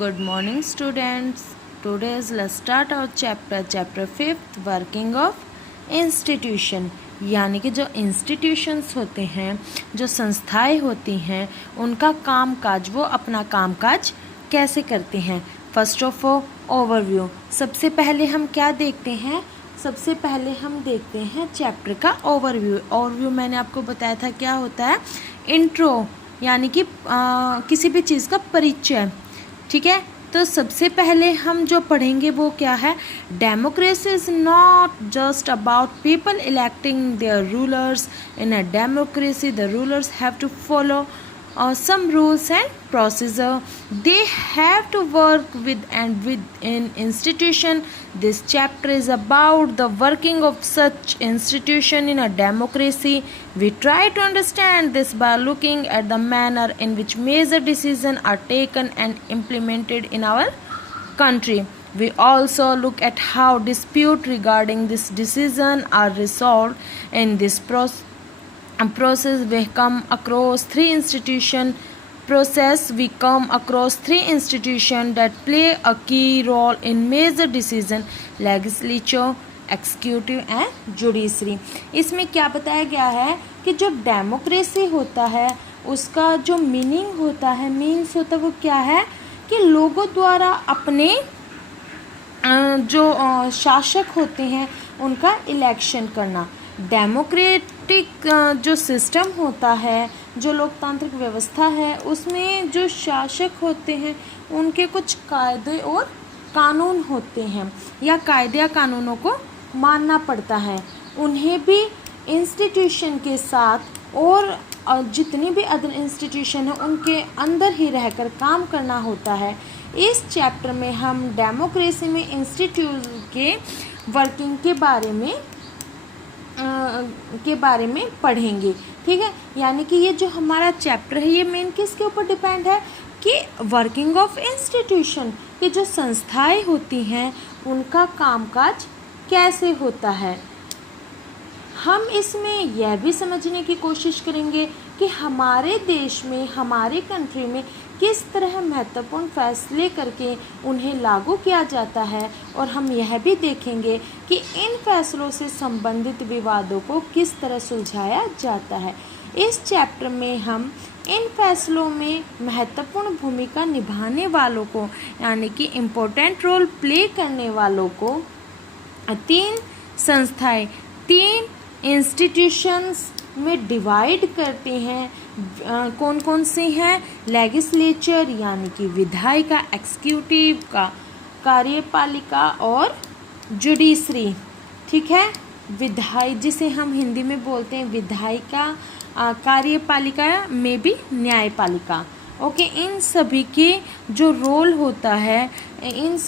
Good morning, students. Let's start our chapter 5th, working of institution. यानी कि जो institutions होते हैं, जो संस्थाएं होती हैं, उनका कामकाज, वो अपना कामकाज कैसे करते हैं. First of all overview. सबसे पहले हम क्या देखते हैं? सबसे पहले हम देखते हैं चैप्टर का ओवरव्यू मैंने आपको बताया था क्या होता है. इंट्रो यानी कि किसी भी चीज़ का परिचय. ठीक है, तो सबसे पहले हम जो पढ़ेंगे वो क्या है. Democracy is not just about people electing their rulers. In a democracy the rulers have to follow some rules and procedure. They have to work with an institution. This chapter is about the working of such institution in a democracy. We try to understand this by looking at the manner in which major decisions are taken and implemented in our country. We also look at how disputes regarding this decision are resolved in this process. We come across three institutions that play a key role in major decision: legislature, executive and judiciary. इसमें क्या बताया गया है कि जो democracy होता है उसका जो मीनिंग होता है, मीन्स होता है वो क्या है कि लोगों द्वारा अपने जो शासक होते हैं उनका इलेक्शन करना. डेमोक्रेटिक जो सिस्टम होता है, जो लोकतांत्रिक व्यवस्था है, उसमें जो शासक होते हैं उनके कुछ कायदे और कानून होते हैं या कायदे या कानूनों को मानना पड़ता है. उन्हें भी इंस्टीट्यूशन के साथ और जितनी भी अदर इंस्टीट्यूशन है उनके अंदर ही रहकर काम करना होता है. इस चैप्टर में हम डेमोक्रेसी में इंस्टीट्यूट के वर्किंग के बारे में पढ़ेंगे. ठीक है, यानी कि ये जो हमारा चैप्टर है ये मेन किसके ऊपर डिपेंड है कि वर्किंग ऑफ इंस्टीट्यूशन, कि जो संस्थाएं होती हैं उनका कामकाज कैसे होता है. हम इसमें यह भी समझने की कोशिश करेंगे कि हमारे देश में, हमारे कंट्री में किस तरह महत्वपूर्ण फैसले करके उन्हें लागू किया जाता है, और हम यह भी देखेंगे कि इन फैसलों से संबंधित विवादों को किस तरह सुलझाया जाता है. इस चैप्टर में हम इन फैसलों में महत्वपूर्ण भूमिका निभाने वालों को, यानी कि इम्पोर्टेंट रोल प्ले करने वालों को, तीन संस्थाएं, तीन इंस्टीट्यूशंस में डिवाइड करते हैं. कौन कौन से हैं? लेजिस्लेचर यानी कि विधायिका, एक्सिक्यूटिव का कार्यपालिका, और जुडिशरी. ठीक है, विधायक जिसे हम हिंदी में बोलते हैं विधायिका, कार्यपालिका में भी न्यायपालिका. ओके, इन सभी के जो रोल होता है इन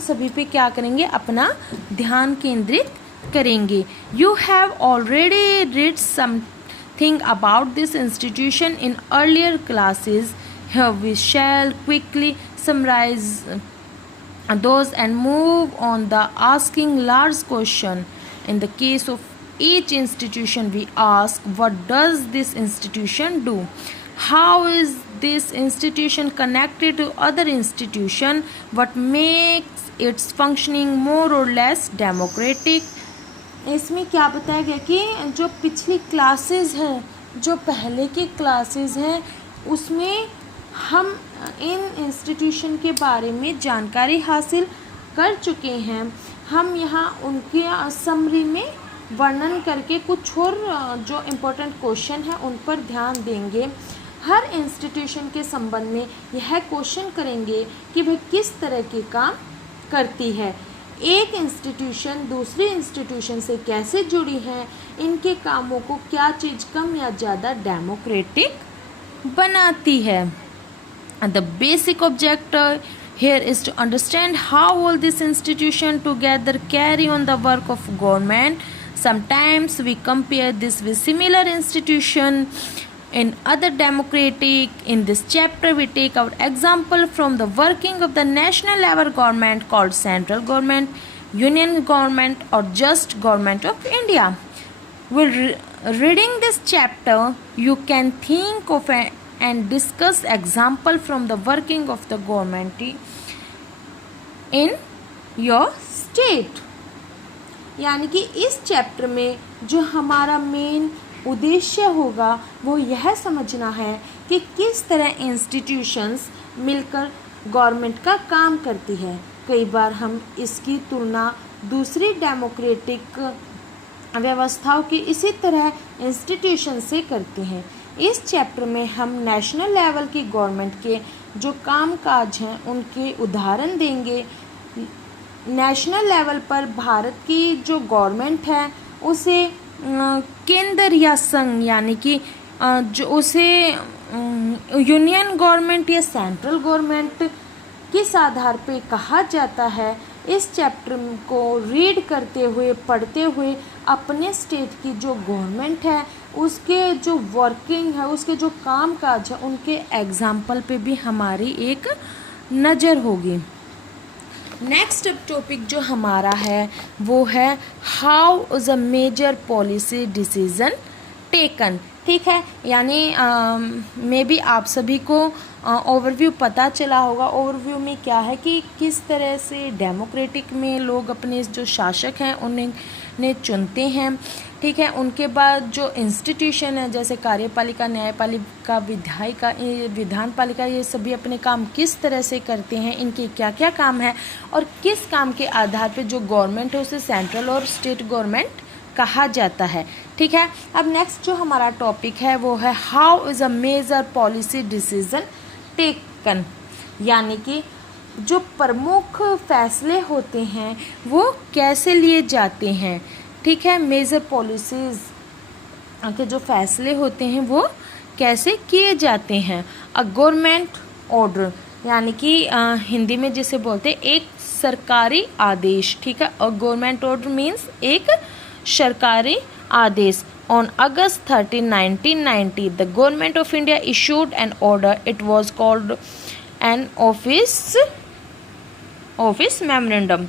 सभी पे क्या करेंगे, अपना ध्यान केंद्रित करेंगे. You have already read something about this institution in earlier classes. Here we shall quickly summarize those and move on the asking large question. In the case of each institution we ask, what does this institution do? How is this institution connected to other institution? What makes its functioning more or less democratic? इसमें क्या बताया गया कि जो पिछली classes हैं, जो पहले की क्लासेस हैं, उसमें हम इन इंस्टीट्यूशन के बारे में जानकारी हासिल कर चुके हैं. हम यहाँ उनके समरी में वर्णन करके कुछ और जो इम्पोर्टेंट क्वेश्चन है उन पर ध्यान देंगे. हर इंस्टीट्यूशन के संबंध में यह क्वेश्चन करेंगे कि भाई किस तरह के काम करती है, एक इंस्टीट्यूशन दूसरी इंस्टीट्यूशन से कैसे जुड़ी है, इनके कामों को क्या चीज़ कम या ज़्यादा डेमोक्रेटिक बनाती है. The basic objective here is to understand how all these institutions together carry on the work of government. Sometimes we compare this with similar institution in other democratic. In this chapter we take our example from the working of the national level government called central government, union government, or just government of India. While reading this chapter you can think of and discuss example from the working of the government in your state। यानी कि इस chapter में जो हमारा main उद्देश्य होगा वो यह समझना है कि किस तरह इंस्टीट्यूशंस मिलकर गवर्नमेंट का काम करती है। कई बार हम इसकी तुलना दूसरी डेमोक्रेटिक व्यवस्थाओं की इसी तरह इंस्टीट्यूशन से करते हैं। इस चैप्टर में हम नेशनल लेवल की गवर्नमेंट के जो कामकाज हैं उनके उदाहरण देंगे। नेशनल लेवल पर भारत की जो गवर्नमेंट है उसे केंद्र या संघ यानी कि जो उसे यूनियन गवर्नमेंट या सेंट्रल गवर्नमेंट किस आधार पे कहा जाता है। इस चैप्टर को रीड करते हुए पढ़ते हुए अपने स्टेट की जो गवर्नमेंट है उसके जो वर्किंग है उसके जो कामकाज है उनके एग्जाम्पल पे भी हमारी एक नज़र होगी। नेक्स्ट टॉपिक जो हमारा है वो है how is a major policy decision taken. ठीक है, यानी मे बी आप सभी को ओवरव्यू पता चला होगा। ओवरव्यू में क्या है कि किस तरह से डेमोक्रेटिक में लोग अपने जो शासक हैं उन्हें चुनते हैं। ठीक है, उनके बाद जो इंस्टीट्यूशन है जैसे कार्यपालिका, न्यायपालिका, विधान पालिका, ये सभी अपने काम किस तरह से करते हैं, इनके क्या क्या काम है और किस काम के आधार पे जो गवर्नमेंट है उसे सेंट्रल और स्टेट गवर्नमेंट कहा जाता है। ठीक है, अब नेक्स्ट जो हमारा टॉपिक है वो है how is a major policy decision taken. यानी कि जो प्रमुख फैसले होते हैं वो कैसे लिए जाते हैं। ठीक है, मेजर पॉलिसीज़ के जो फैसले होते हैं वो कैसे किए जाते हैं। अ गवर्नमेंट ऑर्डर यानी कि हिंदी में जिसे बोलते हैं एक सरकारी आदेश। ठीक है, अ गवर्नमेंट ऑर्डर मीन्स एक सरकारी आदेश। On August 13, 1990, the Government of India issued an order. It was called an office memorandum.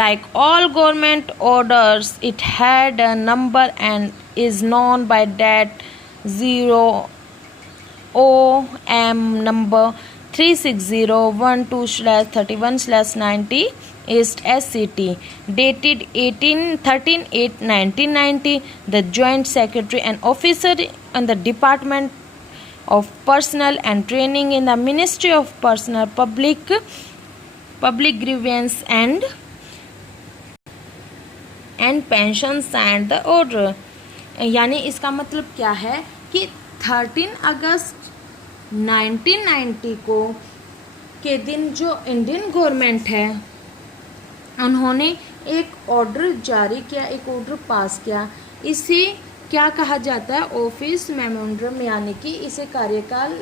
Like all government orders, it had a number and is known by that 0OM number 36012/31/90 East SCT, dated 13/8/1990. The Joint Secretary and officer in the Department of Personnel and Training in the Ministry of Personnel, Public Grievance and Pension signed the order। यानी इसका मतलब क्या है कि 13 अगस्त 1990 को के दिन जो इंडियन गवर्नमेंट है उन्होंने एक ऑर्डर जारी किया, एक ऑर्डर पास किया। इसे क्या कहा जाता है, ऑफिस मेमोरेंडम, यानी कि इसे कार्यकाल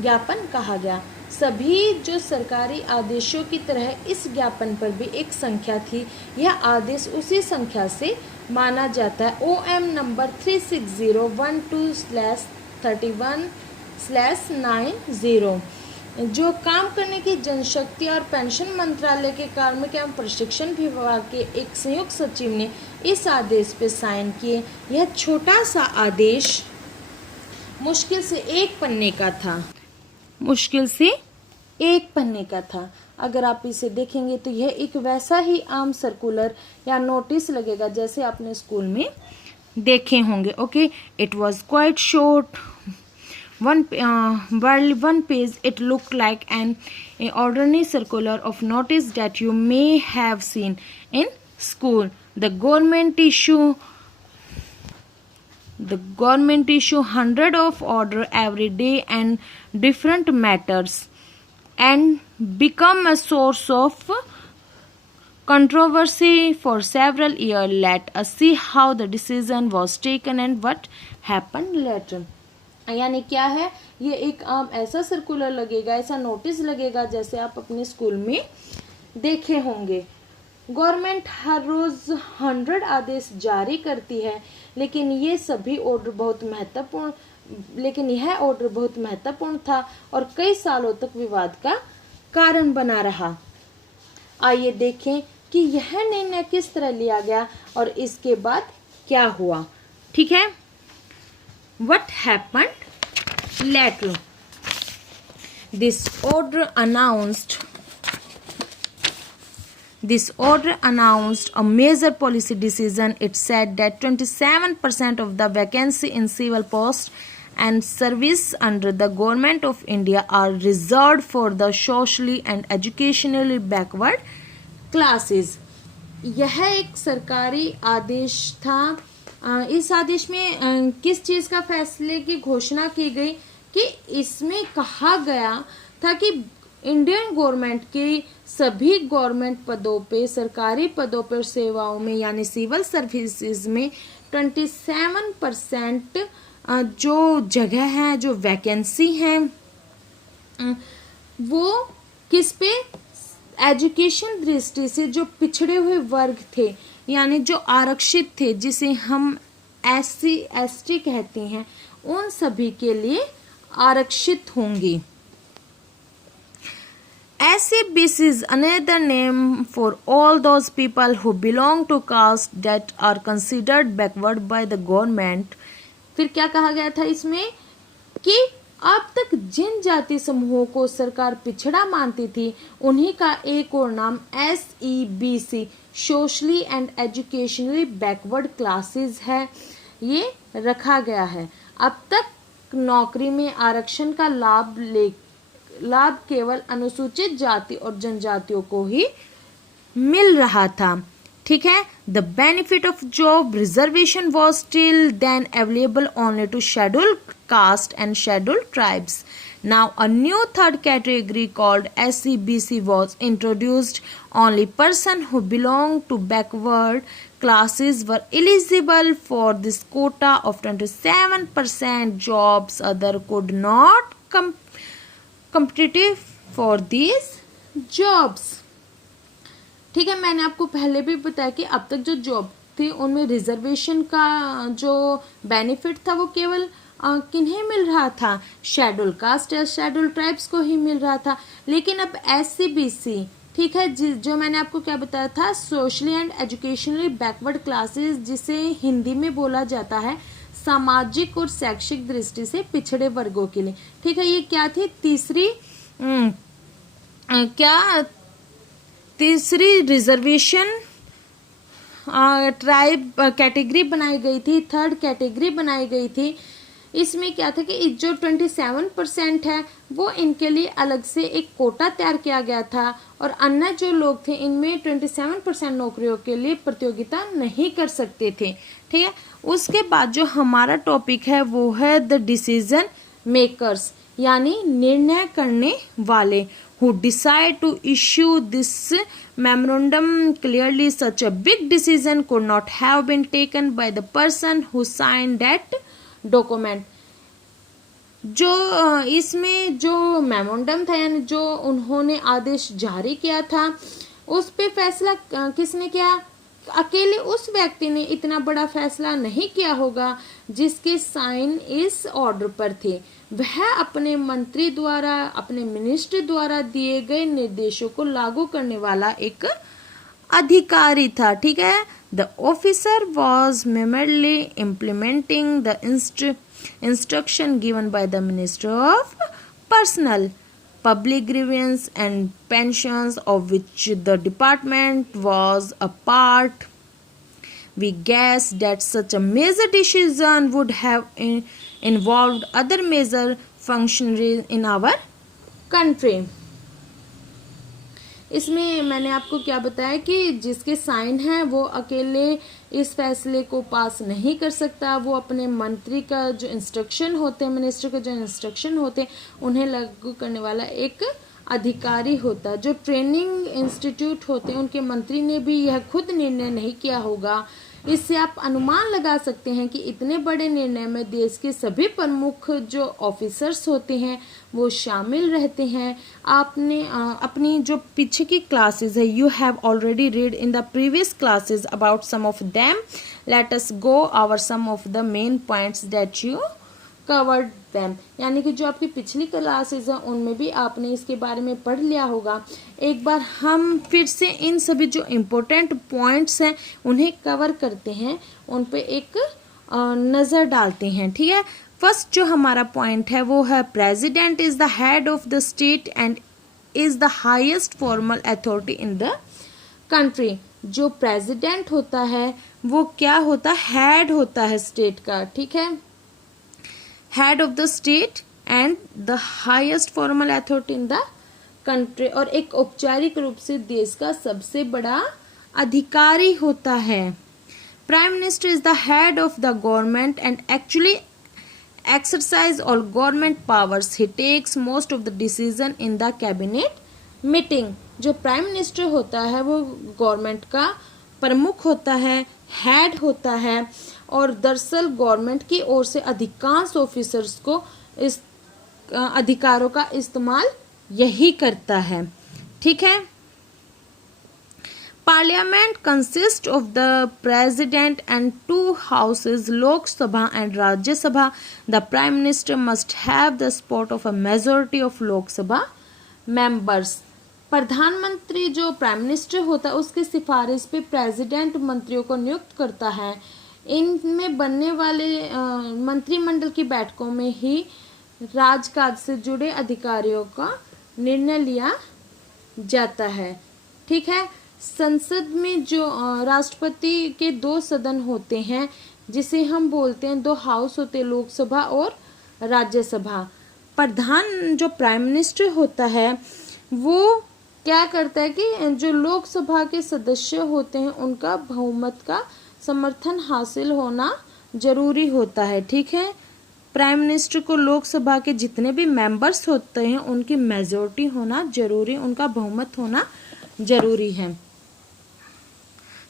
ज्ञापन कहा गया। सभी जो सरकारी आदेशों की तरह इस ज्ञापन पर भी एक संख्या थी। यह आदेश उसी संख्या से माना जाता है। OM नंबर 36012/31/90 जो काम करने की जनशक्ति और पेंशन मंत्रालय के कार्मिक एवं प्रशिक्षण विभाग के एक संयुक्त सचिव ने इस आदेश पे साइन किए। यह छोटा सा आदेश मुश्किल से एक पन्ने का था। अगर आप इसे देखेंगे तो यह एक वैसा ही आम सर्कुलर या नोटिस लगेगा जैसे आपने स्कूल में देखे होंगे। Okay, it was quite short, barely one page. It looked like an ordinary circular of notice that you may have seen in school. The government issue hundred of order every day and different matters and become a source of controversy for several years. Let us see how the decision was taken and what happened later। यानी क्या है, ये एक आम ऐसा circular लगेगा, ऐसा notice लगेगा जैसे आप अपने स्कूल में देखे होंगे। गवर्नमेंट हर रोज 100 आदेश जारी करती है, लेकिन यह ऑर्डर बहुत महत्वपूर्ण था और कई सालों तक विवाद का कारण बना रहा। आइए देखें कि यह निर्णय किस तरह लिया गया और इसके बाद क्या हुआ। ठीक है, What happened later? This order announced a major policy decision. It said that 27% of the vacancy in civil posts and service under the government of India are reserved for the socially and educationally backward classes. यह एक सरकारी आदेश था. इस आदेश में किस चीज़ का फैसले की घोषणा की गई कि इसमें कहा गया था कि इंडियन गवर्नमेंट की सभी गवर्नमेंट पदों पे, सरकारी पदों पर, सेवाओं में यानी सिविल सर्विसेज में 27% जो जगह है, जो वैकेंसी है, वो किस पे, एजुकेशन दृष्टि से जो पिछड़े हुए वर्ग थे यानी जो आरक्षित थे, जिसे हम SC ST कहते हैं, उन सभी के लिए आरक्षित होंगी. SCBC is another name for all those people who belong to caste that are considered backward by the government. फिर क्या कहा गया था इसमें कि अब तक जिन जाति समूहों को सरकार पिछड़ा मानती थी, उन्हीं का एक और नाम SEBC, socially and educationally backward classes है, ये रखा गया है. अब तक नौकरी में आरक्षण का लाभ केवल अनुसूचित जाति और जनजातियों को ही मिल रहा था. ठीक है. The benefit of job reservation was still then available only to scheduled caste and scheduled tribes. Now a new third category called SCBC was introduced. Only persons who belong to backward classes were eligible for this quota of 27% jobs. Other could not competitive for these jobs. ठीक है. मैंने आपको पहले भी बताया कि अब तक जो जॉब थी उनमें रिजर्वेशन का जो बेनिफिट था वो केवल किन्हें मिल रहा था, शेड्यूल कास्ट या शेड्यूल ट्राइब्स को ही मिल रहा था. लेकिन अब SCBC, ठीक है, जो मैंने आपको क्या बताया था, socially and educationally backward classes, जिसे हिंदी में बोला जाता है सामाजिक और शैक्षिक दृष्टि से पिछड़े वर्गों के लिए. ठीक है. ये क्या थी, तीसरी रिजर्वेशन ट्राइब कैटेगरी बनाई गई थी, थर्ड कैटेगरी बनाई गई थी. इसमें क्या था कि जो 27% है वो इनके लिए अलग से एक कोटा तैयार किया गया था और अन्य जो लोग थे इनमें 27% नौकरियों के लिए प्रतियोगिता नहीं कर सकते थे. ठीक है. उसके बाद जो हमारा टॉपिक है वो है द डिसीजन मेकर्स, यानी निर्णय करने वाले. who decide to issue this memorandum. Clearly such a big decision could not have been taken by the person who signed that document. जो इसमें जो मेमोरेंडम था यानी जो उन्होंने आदेश जारी किया था उस पे फैसला किसने किया, अकेले उस व्यक्ति ने इतना बड़ा फैसला नहीं किया होगा जिसके साइन इस ऑर्डर पर थे. वह अपने मंत्री द्वारा, अपने मिनिस्टर द्वारा दिए गए निर्देशों को लागू करने वाला एक अधिकारी था. ठीक है. The officer was merely implementing the instruction given by the Minister of Personnel, Public Grievance and Pensions, of which the department was a part. We guess that such a major decision would have involved other major functionaries in our country. इसमें मैंने आपको क्या बताया कि जिसके sign हैं वो अकेले इस फैसले को पास नहीं कर सकता, वो अपने मंत्री का जो इंस्ट्रक्शन होते हैं, मिनिस्टर का जो इंस्ट्रक्शन होते हैं उन्हें लागू करने वाला एक अधिकारी होता है. जो ट्रेनिंग इंस्टीट्यूट होते हैं उनके मंत्री ने भी यह खुद निर्णय नहीं किया होगा. इससे आप अनुमान लगा सकते हैं कि इतने बड़े निर्णय में देश के सभी प्रमुख जो ऑफिसर्स होते हैं वो शामिल रहते हैं. आपने अपनी जो पीछे की क्लासेस है, you have already read in the previous classes about some of them. Let us go over some of the main points that you covered them. यानी कि जो आपकी पिछली क्लासेस हैं उनमें भी आपने इसके बारे में पढ़ लिया होगा. एक बार हम फिर से इन सभी जो इम्पोर्टेंट पॉइंट्स हैं उन्हें कवर करते हैं, उन पे एक नज़र डालते हैं. ठीक है. फर्स्ट जो हमारा पॉइंट है वो है president is the head of the state and is the highest formal authority in the country. जो प्रेसिडेंट होता है वो क्या होता है, हेड होता है स्टेट का, ठीक है, head of the state and the highest formal authority in the country, और एक औपचारिक रूप से देश का सबसे बड़ा अधिकारी होता है। Prime minister is the head of the government and actually exercise all government powers. He takes most of the decision in the cabinet meeting. जो प्राइम मिनिस्टर होता है वो गवर्नमेंट का प्रमुख होता है, हेड होता है, और दरअसल गवर्नमेंट की ओर से अधिकांश ऑफिसर्स को इस अधिकारों का इस्तेमाल यही करता है, ठीक है। Parliament consists of the President and two houses, Lok Sabha and Rajya Sabha. The Prime Minister must have the support of a majority of Lok Sabha members. प्रधानमंत्री जो प्राइम मिनिस्टर होता है उसकी सिफारिश पे प्रेसिडेंट मंत्रियों को नियुक्त करता है। इनमें बनने वाले मंत्रिमंडल की बैठकों में ही राजकाज से जुड़े अधिकारियों का निर्णय लिया जाता है, ठीक है। संसद में जो राष्ट्रपति के दो सदन होते हैं जिसे हम बोलते हैं, दो हाउस होते हैं, लोकसभा और राज्यसभा। प्रधान जो प्राइम मिनिस्टर होता है वो क्या करता है कि जो लोकसभा के सदस्य होते हैं उनका बहुमत का समर्थन हासिल होना जरूरी होता है, ठीक है। प्राइम मिनिस्टर को लोकसभा के जितने भी मेंबर्स होते हैं उनकी मेजॉरिटी होना जरूरी, उनका बहुमत होना जरूरी है।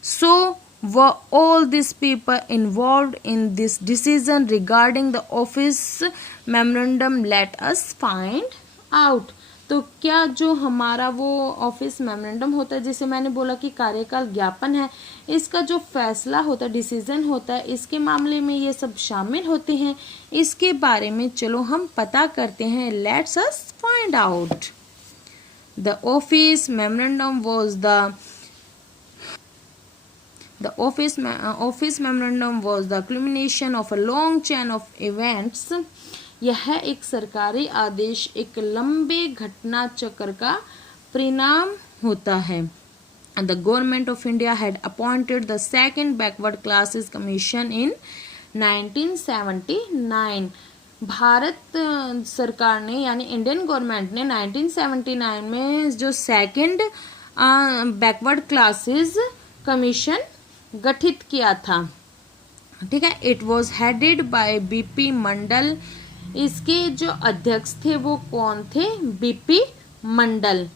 So were all these people involved in this decision regarding the office memorandum? Let us find out. तो क्या जो हमारा वो ऑफिस मेमोरेंडम होता है जिसे मैंने बोला कि कार्यकाल ज्ञापन है, इसका जो फैसला होता है, डिसीजन होता है, इसके मामले में ये सब शामिल होते हैं। इसके बारे में चलो हम पता करते हैं। Let's us find out. The office memorandum was The office memorandum was the culmination of a long chain of events. यह एक सरकारी आदेश एक लंबे घटना चक्र का परिणाम होता है। The government of India had appointed the second backward classes commission in 1979. Bharat सरकार ने यानी इंडियन गवर्नमेंट ने 1979 में जो सेकंड बैकवर्ड क्लासेस कमीशन गठित किया था, ठीक है। It was headed by BP Mandal. इसके जो अध्यक्ष थे वो कौन थे, बीपी मंडल,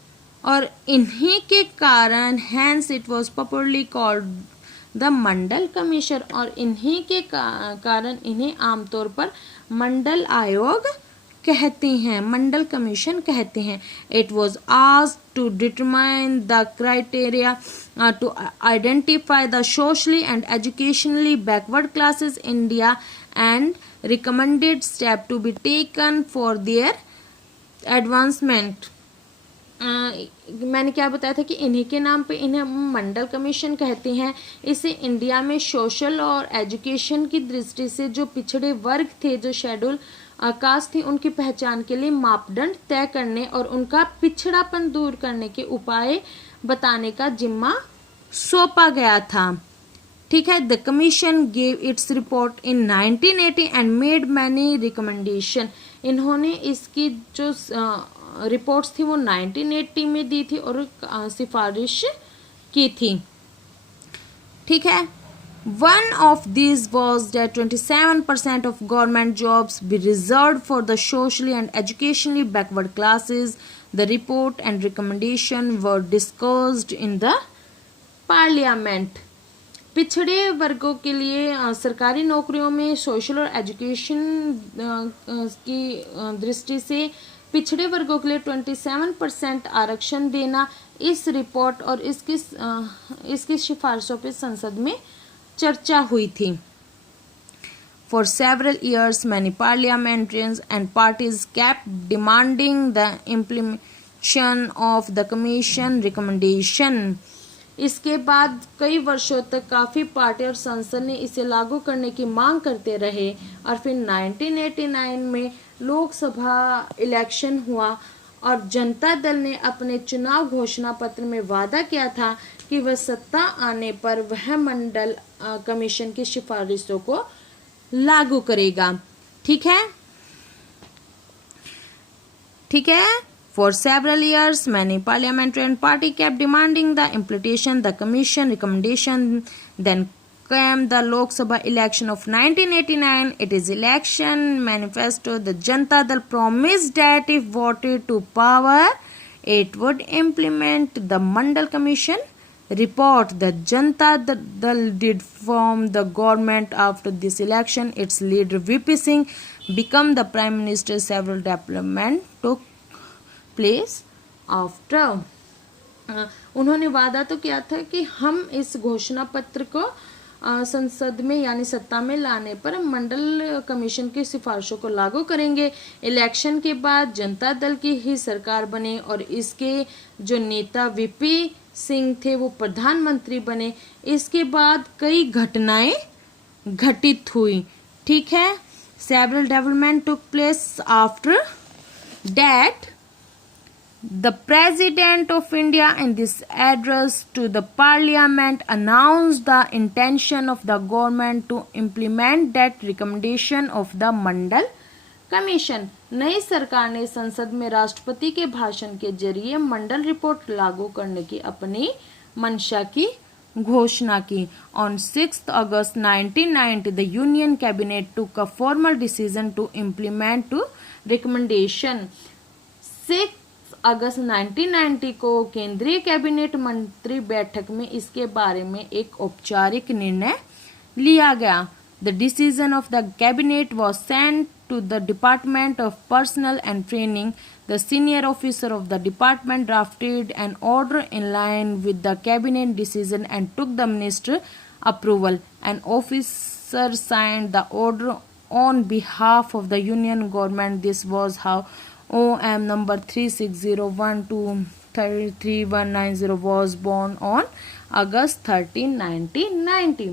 और इन्हीं के कारण hence it was popularly called the Mandal commission, और इन्हीं के कारण इन्हें आमतौर पर मंडल आयोग कहते हैं, मंडल कमीशन कहते हैं। It was asked to determine the criteria to identify the socially and educationally backward classes in India and recommended step to be taken for their advancement. मैंने क्या बताया था कि इन्हीं के नाम पे इन्हें मंडल कमीशन कहते हैं। इसे इंडिया में सोशल और एजुकेशन की दृष्टि से जो पिछड़े वर्ग थे, जो शेड्यूल कास्ट थी, उनकी पहचान के लिए मापदंड तय करने और उनका पिछड़ापन दूर करने के उपाय बताने का जिम्मा सौंपा गया था, ठीक है। The commission gave its report in 1980 and made many recommendation. इन्होंने इसकी जो रिपोर्ट्स थी वो 1980 में दी थी और सिफारिश की थी, ठीक है। One of these was that 27% of government jobs be reserved for the socially and educationally backward classes. The report and recommendation were discussed in the parliament. पिछड़े वर्गों के लिए सरकारी नौकरियों में सोशल और एजुकेशन की दृष्टि से पिछड़े वर्गों के लिए 27% आरक्षण देना, इस रिपोर्ट और इसकी सिफारिशों पे संसद में चर्चा हुई थी। For several years, many parliamentarians and parties kept demanding the implementation of the commission recommendation. इसके बाद कई वर्षों तक काफ़ी पार्टी और संसद ने इसे लागू करने की मांग करते रहे और फिर 1989 में लोकसभा इलेक्शन हुआ और जनता दल ने अपने चुनाव घोषणा पत्र में वादा किया था कि वह सत्ता आने पर वह मंडल कमीशन की सिफारिशों को लागू करेगा। ठीक है। For several years, many parliamentarian party kept demanding the implementation the commission recommendation. Then came the Lok Sabha election of 1989. It is election manifesto. The Janata Dal promised that if voted to power, it would implement the Mandal Commission report. The Janata Dal did form the government after this election. Its leader VP Singh became the prime minister. Several development took place after. उन्होंने वादा तो किया था कि हम इस घोषणा पत्र को संसद में यानी सत्ता में लाने पर मंडल कमीशन की सिफारिशों को लागू करेंगे। इलेक्शन के बाद जनता दल की ही सरकार बने और इसके जो नेता वीपी सिंह थे वो प्रधानमंत्री बने। इसके बाद कई घटनाएं घटित हुई। ठीक है। Several development took place after that The President of India in this address to the Parliament announced the intention of the government to implement that recommendation of the Mandal Commission. नई सरकार ने संसद में राष्ट्रपति के भाषण के जरिए मंडल रिपोर्ट लागू करने की अपनी मंशा की घोषणा की। On 6th August 1990, the Union Cabinet took a formal decision to implement to recommendation. 6 अगस्त 1990 को केंद्रीय कैबिनेट मंत्री बैठक में इसके बारे में एक औपचारिक निर्णय लिया गया। The decision of the cabinet was sent to the department of personal and training. The senior officer of the department drafted an order in line with the cabinet decision and took the minister approval. An officer signed the order on behalf of the union government. This was how OM number 3601233190 was born on August 13, 1990.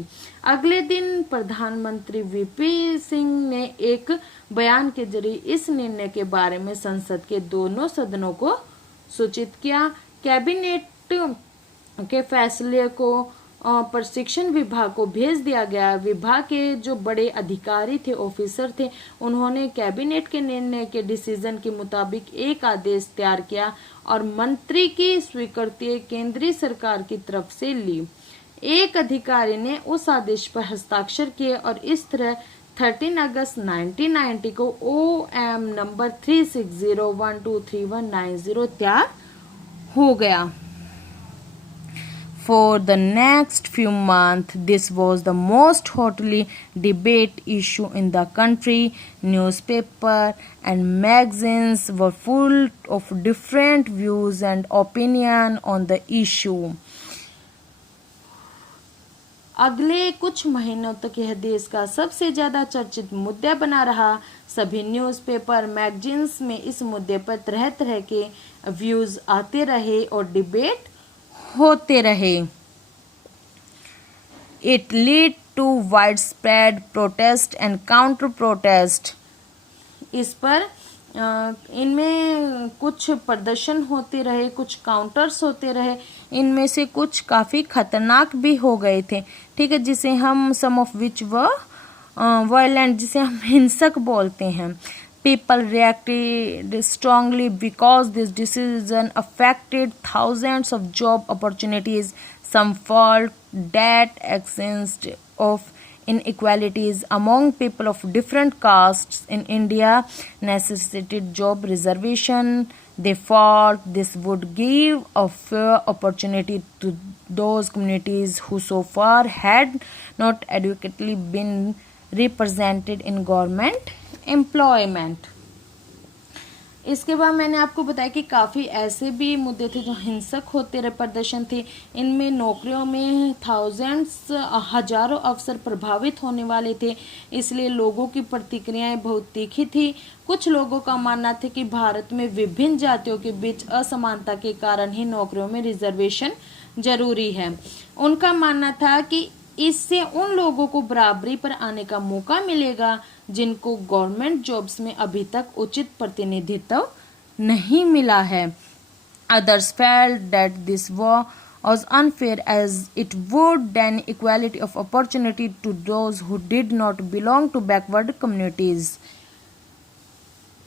अगले दिन प्रधानमंत्री VP Singh ने एक बयान के जरिए इस निर्णय के बारे में संसद के दोनों सदनों को सूचित किया। कैबिनेट के फैसले को प्रशिक्षण विभाग को भेज दिया गया। विभाग के जो बड़े अधिकारी थे, ऑफिसर थे, उन्होंने कैबिनेट के निर्णय के डिसीजन के मुताबिक एक आदेश तैयार किया और मंत्री की स्वीकृति केंद्रीय सरकार की तरफ से ली। एक अधिकारी ने उस आदेश पर हस्ताक्षर किए और इस तरह 13 अगस्त 1990 को OM नंबर 3601233190 तैयार हो गया। For the next few months, this was the most hotly debated issue in the country. Newspapers and magazines were full of different views and opinion on the issue. अगले कुछ महीनों तक यह देश का सबसे ज्यादा चर्चित मुद्दा बना रहा। सभी न्यूज़पेपर मैगजीन्स में इस मुद्दे पर तरह तरह के व्यूज आते रहे और डिबेट होते रहे। It led to widespread protest and counter protest. इस पर इनमें कुछ प्रदर्शन होते रहे, कुछ काउंटर्स होते रहे। इनमें से कुछ काफी खतरनाक भी हो गए थे। ठीक है, जिसे हम सम ऑफ विच व वायलेंट, जिसे हम हिंसक बोलते हैं। People reacted strongly because this decision affected thousands of job opportunities. Some felt that existence of inequalities among people of different castes in India necessitated job reservation. They felt this would give a fair opportunity to those communities who so far had not adequately been represented in government employment. इसके बाद मैंने आपको बताया कि काफ़ी ऐसे भी मुद्दे थे जो हिंसक होते रहे, प्रदर्शन थे। इनमें नौकरियों में हजारों अफसर प्रभावित होने वाले थे, इसलिए लोगों की प्रतिक्रियाएं बहुत तीखी थी। कुछ लोगों का मानना था कि भारत में विभिन्न जातियों के बीच असमानता के कारण ही नौकरियों में रिजर्वेशन जरूरी है। उनका मानना था कि इससे उन लोगों को बराबरी पर आने का मौका मिलेगा जिनको गवर्नमेंट जॉब्स में अभी तक उचित प्रतिनिधित्व नहीं मिला है। Others felt that this was unfair as it would deny equality of opportunity to those who did not belong to backward communities.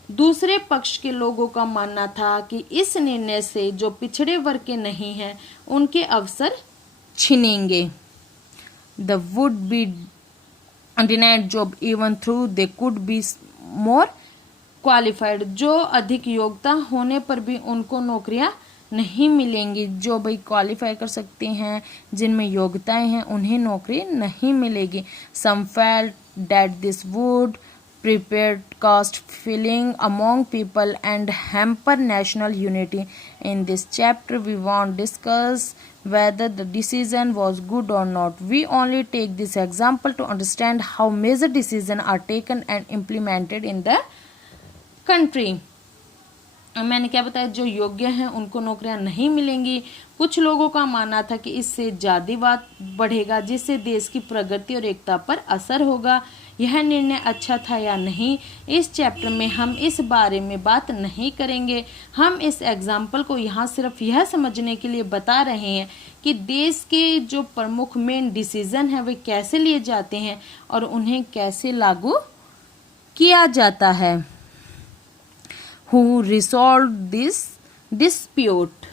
दूसरे पक्ष के लोगों का मानना था कि इस निर्णय से जो पिछड़े वर्ग के नहीं हैं उनके अवसर छिनेंगे। The would be denied job even though they could be more qualified. जो अधिक योग्यता होने पर भी उनको नौकरियां नहीं मिलेंगी। जो भाई क्वालिफाई कर सकते हैं, जिनमें योग्यताएं हैं, उन्हें नौकरी नहीं मिलेगी। Some felt that this would prepare caste feeling among people and hamper national unity. In this chapter, we won't discuss whether the decision was good or not. We only take this example to understand how major decisions are taken and implemented in the country. मैंने क्या बताया, जो योग्य हैं उनको नौकरियां नहीं मिलेंगी। कुछ लोगों का मानना था कि इससे जातिवाद बढ़ेगा जिससे देश की प्रगति और एकता पर असर होगा। यह निर्णय अच्छा था या नहीं, इस चैप्टर में हम इस बारे में बात नहीं करेंगे। हम इस एग्जाम्पल को यहाँ सिर्फ यह समझने के लिए बता रहे हैं कि देश के जो प्रमुख मेन डिसीजन है वे कैसे लिए जाते हैं और उन्हें कैसे लागू किया जाता है। Who resolved this dispute?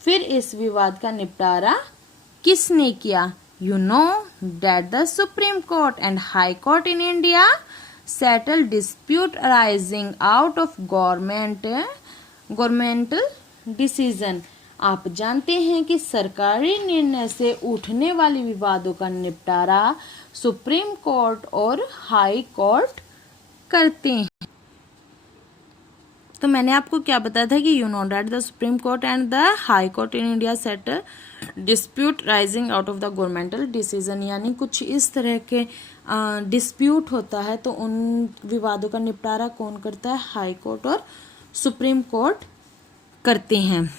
फिर इस विवाद का निपटारा किसने किया? You know that the Supreme Court and High Court in India settled dispute arising out of governmental decision. आप जानते हैं कि सरकारी निर्णय से उठने वाले विवादों का निपटारा सुप्रीम कोर्ट और हाई कोर्ट करते हैं। तो मैंने आपको क्या बताया था कि you know that the supreme court and the high court in India settle dispute rising out of the governmental decision. यानी कुछ इस तरह के डिस्प्यूट होता है तो उन विवादों का निपटारा कौन करता है? हाई कोर्ट और सुप्रीम कोर्ट करते हैं।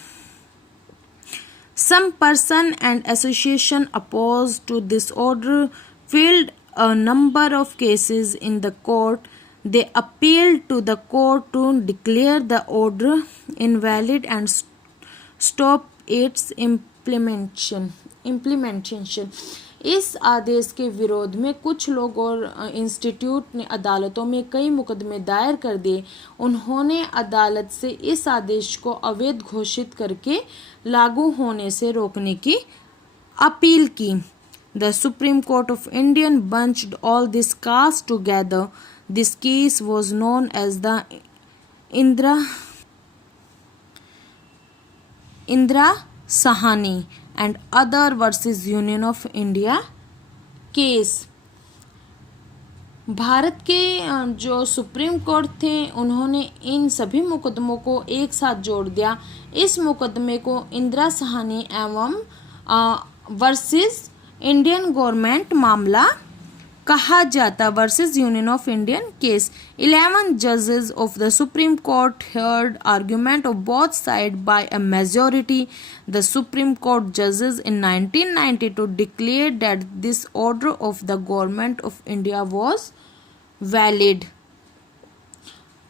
Some person and association oppose to this order filed a number of cases in the court. They appealed to the court to declare the order invalid and stop its implementation. इस आदेश के विरोध में कुछ लोग और institute ने अदालतों में कई मुकदमे दायर कर दिए। उन्होंने अदालत से इस आदेश को अवैध घोषित करके लागू होने से रोकने की अपील की। The Supreme Court of India bunched all this case together. This case was known as the Indira Sahani and other versus Union of India case. Bharat के जो सुप्रीम कोर्ट थे उन्होंने इन सभी मुकदमों को एक साथ जोड़ दिया। इस मुकदमे को इंदिरा सहानी एवं वर्सेस इंडियन गवर्नमेंट मामला कहा जाता। Versus union of Indian case. 11 जजेस of the supreme court heard argument of both sides by a majority. The Supreme Court judges in 1992 declared that this order of the government of India was valid.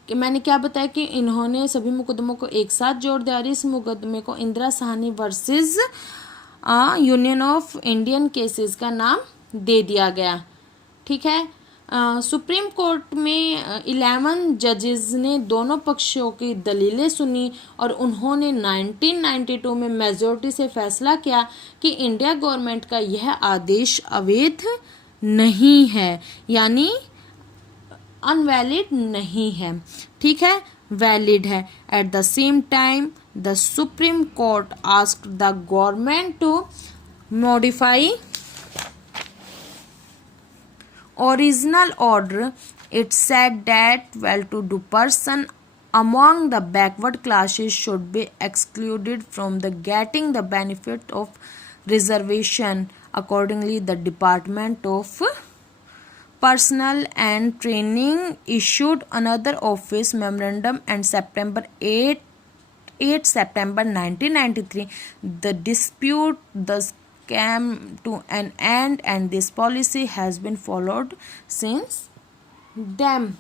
कि मैंने क्या बताया कि इन्होंने सभी मुकदमों को एक साथ जोड़ दिया और इस मुकदमे को Indira Sahani versus union of Indian cases का नाम दे दिया गया। ठीक है। सुप्रीम कोर्ट में 11 जजेस ने दोनों पक्षों की दलीलें सुनी और उन्होंने 1992 में मेजॉरिटी से फैसला किया कि इंडिया गवर्नमेंट का यह आदेश अवैध नहीं है, यानी अनवैलिड नहीं है। ठीक है, वैलिड है। At the same time the supreme court asked the government to modify original order. It said that well-to-do person among the backward classes should be excluded from the getting the benefit of reservation. Accordingly, the Department of Personnel and Training issued another office memorandum and September 8 September 1993. The dispute thus came to an end and this policy has been followed since then.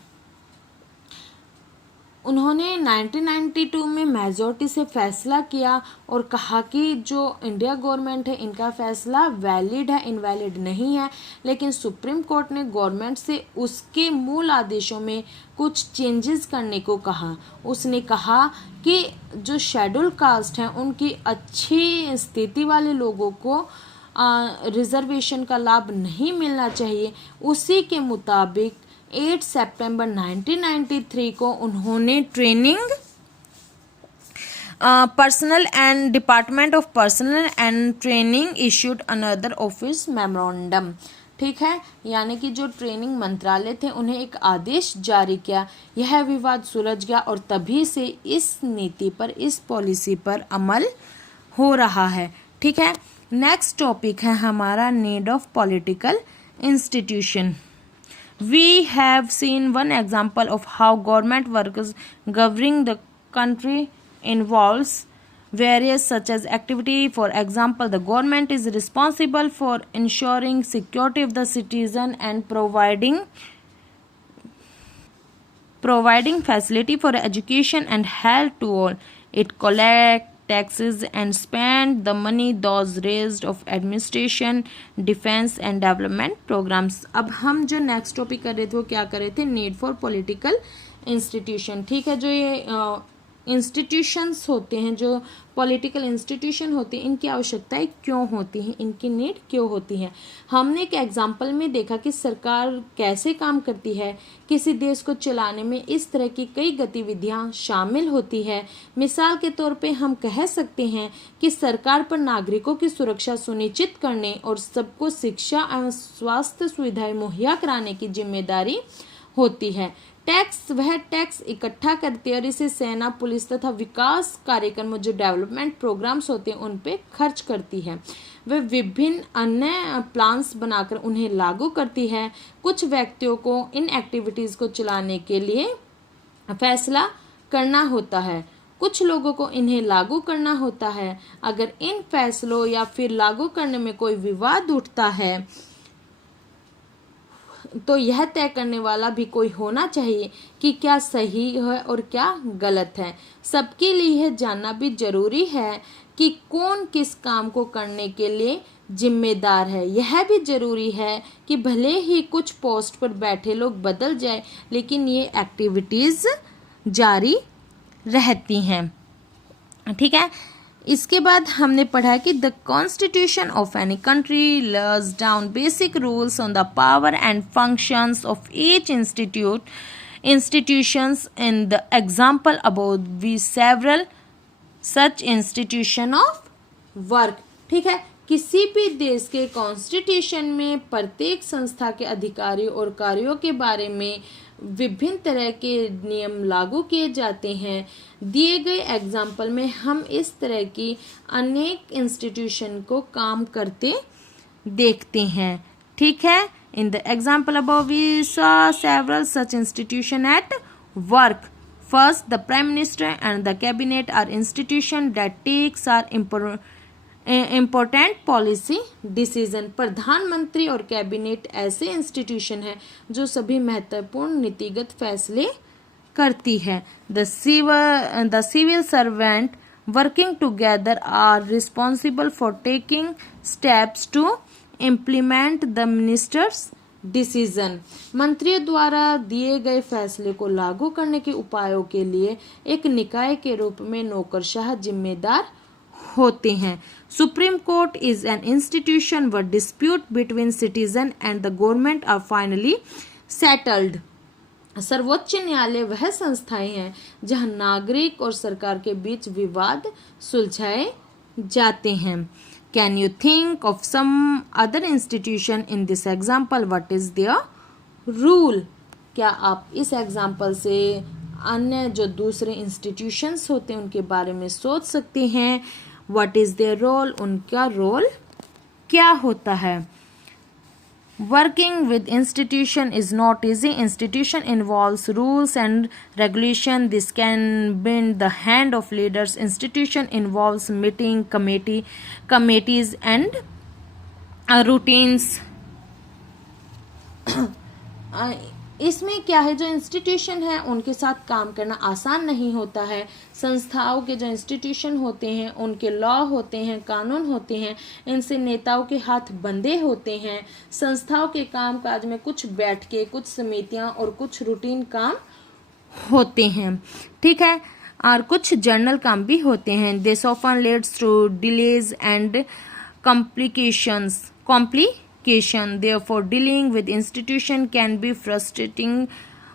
उन्होंने 1992 में majority से फैसला किया और कहा कि जो India government है इनका फैसला वैलिड है, इनवैलिड नहीं है, लेकिन सुप्रीम कोर्ट ने गवर्नमेंट से उसके मूल आदेशों में कुछ चेंजेस करने को कहा। उसने कहा कि जो शेड्यूल कास्ट हैं उनकी अच्छी स्थिति वाले लोगों को रिजर्वेशन का लाभ नहीं मिलना चाहिए। उसी के मुताबिक 8 सितंबर 1993 को उन्होंने training personal and department of personal and training issued another office memorandum. ठीक है, यानी कि जो ट्रेनिंग मंत्रालय थे उन्हें एक आदेश जारी किया। यह विवाद सुलझ गया और तभी से इस नीति पर, इस पॉलिसी पर अमल हो रहा है। ठीक है, नेक्स्ट टॉपिक है हमारा need of political institution. We have seen one example of how government workers governing the country involves various such as activity. For example, the government is responsible for ensuring security of the citizen and providing facility for education and health to all. It collects taxes and spend the money those raised of administration, defense and development programs. अब हम जो next topic कर रहे थे वो क्या कर रहे थे, नीड फॉर पॉलिटिकल इंस्टीट्यूशन। ठीक है, जो ये इंस्टीट्यूशंस होते हैं, जो पॉलिटिकल इंस्टीट्यूशन होते हैं, इनकी आवश्यकताएं क्यों होती हैं, इनकी नीड क्यों होती है। हमने एक एग्जाम्पल में देखा कि सरकार कैसे काम करती है। किसी देश को चलाने में इस तरह की कई गतिविधियां शामिल होती है। मिसाल के तौर पे हम कह सकते हैं कि सरकार पर नागरिकों की सुरक्षा सुनिश्चित करने और सबको शिक्षा एवं स्वास्थ्य सुविधाएं मुहैया कराने की जिम्मेदारी होती है। टैक्स, वह टैक्स इकट्ठा करती है और इसे सेना, पुलिस तथा विकास कार्यक्रम जो डेवलपमेंट प्रोग्राम्स होते हैं उन पे खर्च करती है। वह विभिन्न अन्य प्लान्स बनाकर उन्हें लागू करती है। कुछ व्यक्तियों को इन एक्टिविटीज़ को चलाने के लिए फैसला करना होता है, कुछ लोगों को इन्हें लागू करना होता है। अगर इन फैसलों या फिर लागू करने में कोई विवाद उठता है तो यह तय करने वाला भी कोई होना चाहिए कि क्या सही है और क्या गलत है। सबके लिए यह जानना भी जरूरी है कि कौन किस काम को करने के लिए जिम्मेदार है। यह भी जरूरी है कि भले ही कुछ पोस्ट पर बैठे लोग बदल जाए, लेकिन ये एक्टिविटीज़ जारी रहती हैं। ठीक है, इसके बाद हमने पढ़ा कि the constitution of any country lays down basic rules on the power and functions of each institutions. In the example about we several such institution of work. ठीक है, किसी भी देश के कॉन्स्टिट्यूशन में प्रत्येक संस्था के अधिकारियों और कार्यों के बारे में विभिन्न तरह के नियम लागू किए जाते हैं। दिए गए एग्जाम्पल में हम इस तरह की अनेक इंस्टीट्यूशन को काम करते देखते हैं। ठीक है, in the example above we saw several such institution at work. First, the prime minister and the cabinet are institution that takes are important policy decision. प्रधानमंत्री और कैबिनेट ऐसे इंस्टीट्यूशन हैं जो सभी महत्वपूर्ण नीतिगत फैसले करती है। The civil servant working together are responsible for taking steps to implement the ministers decision. मंत्रियों द्वारा दिए गए फैसले को लागू करने के उपायों के लिए एक निकाय के रूप में नौकरशाह जिम्मेदार होते हैं। Supreme court is an institution where dispute between citizen and the government are finally settled. सर्वोच्च न्यायालय वह संस्थाएं हैं जहां नागरिक और सरकार के बीच विवाद सुलझाए जाते हैं। Can you think of some other institution in this example? What is their rule? क्या आप इस एग्जाम्पल से अन्य जो दूसरे इंस्टीट्यूशंस होते हैं उनके बारे में सोच सकते हैं। व्हाट इज़ देयर रोल, उनका रोल क्या होता है। Working with institution is not easy. Institution involves rules and regulation. This can bind the hand of leaders. Institution involves meeting committees and routines. इसमें क्या है, जो इंस्टीट्यूशन है उनके साथ काम करना आसान नहीं होता है। संस्थाओं के जो इंस्टीट्यूशन होते हैं उनके लॉ होते हैं, कानून होते हैं, इनसे नेताओं के हाथ बंधे होते हैं। संस्थाओं के काम काज में कुछ बैठके, कुछ समितियां और कुछ रूटीन काम होते हैं, ठीक है, और कुछ जर्नल काम भी होते हैं। This often leads to delays and complication. Therefore, dealing with institution can be frustrating.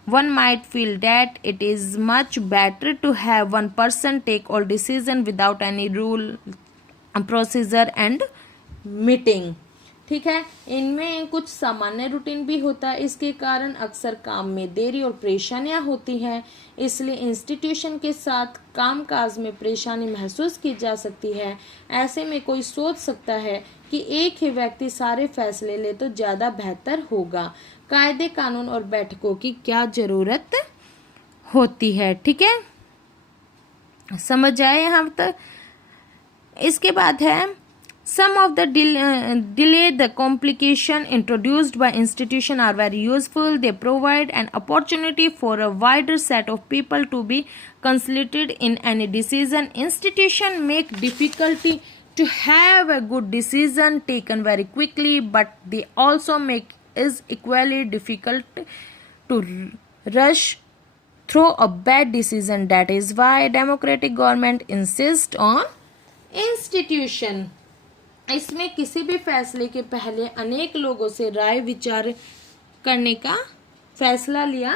One might feel that it is much better to have one person take all decision without any rule, procedure and meeting. ठीक है, इनमें कुछ सामान्य routine भी होता है, इसके कारण अक्सर काम में देरी और परेशानियां होती हैं। इसलिए इंस्टीट्यूशन के साथ कामकाज में परेशानी महसूस की जा सकती है। ऐसे में कोई सोच सकता है कि एक ही व्यक्ति सारे फैसले ले तो ज़्यादा बेहतर होगा। कायदे, कानून और बैठकों की क्या ज़रूरत होती है। ठीक है, समझ आए यहाँ तक। इसके बाद है some of the delay the complication introduced by institution are very useful. They provide an opportunity for a wider set of people to be consulted in any decision. Institution make difficulty to have a good decision taken very quickly, but they also make is equally difficult to rush through a bad decision. That is why democratic government insist on institution. इसमें किसी भी फैसले के पहले अनेक लोगों से राय विचार करने का फैसला लिया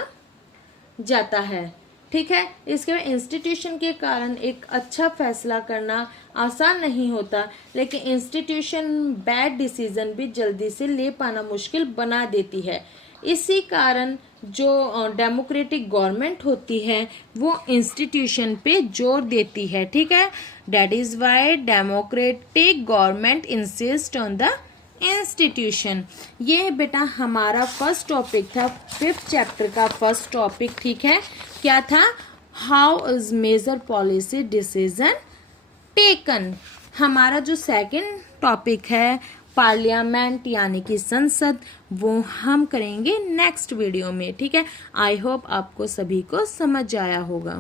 जाता है। ठीक है, इसके बाद इंस्टीट्यूशन के कारण एक अच्छा फैसला करना आसान नहीं होता, लेकिन इंस्टीट्यूशन बैड डिसीजन भी जल्दी से ले पाना मुश्किल बना देती है। इसी कारण जो डेमोक्रेटिक गवर्नमेंट होती है वो इंस्टीट्यूशन पे जोर देती है। ठीक है, that is why democratic government insist on the institution. ये बेटा हमारा फर्स्ट टॉपिक था, 5th चैप्टर का फर्स्ट टॉपिक। ठीक है, क्या था? How is major policy decision taken. हमारा जो सेकंड टॉपिक है पार्लियामेंट यानी कि संसद, वो हम करेंगे नेक्स्ट वीडियो में। ठीक है, आई होप आपको सभी को समझ आया होगा।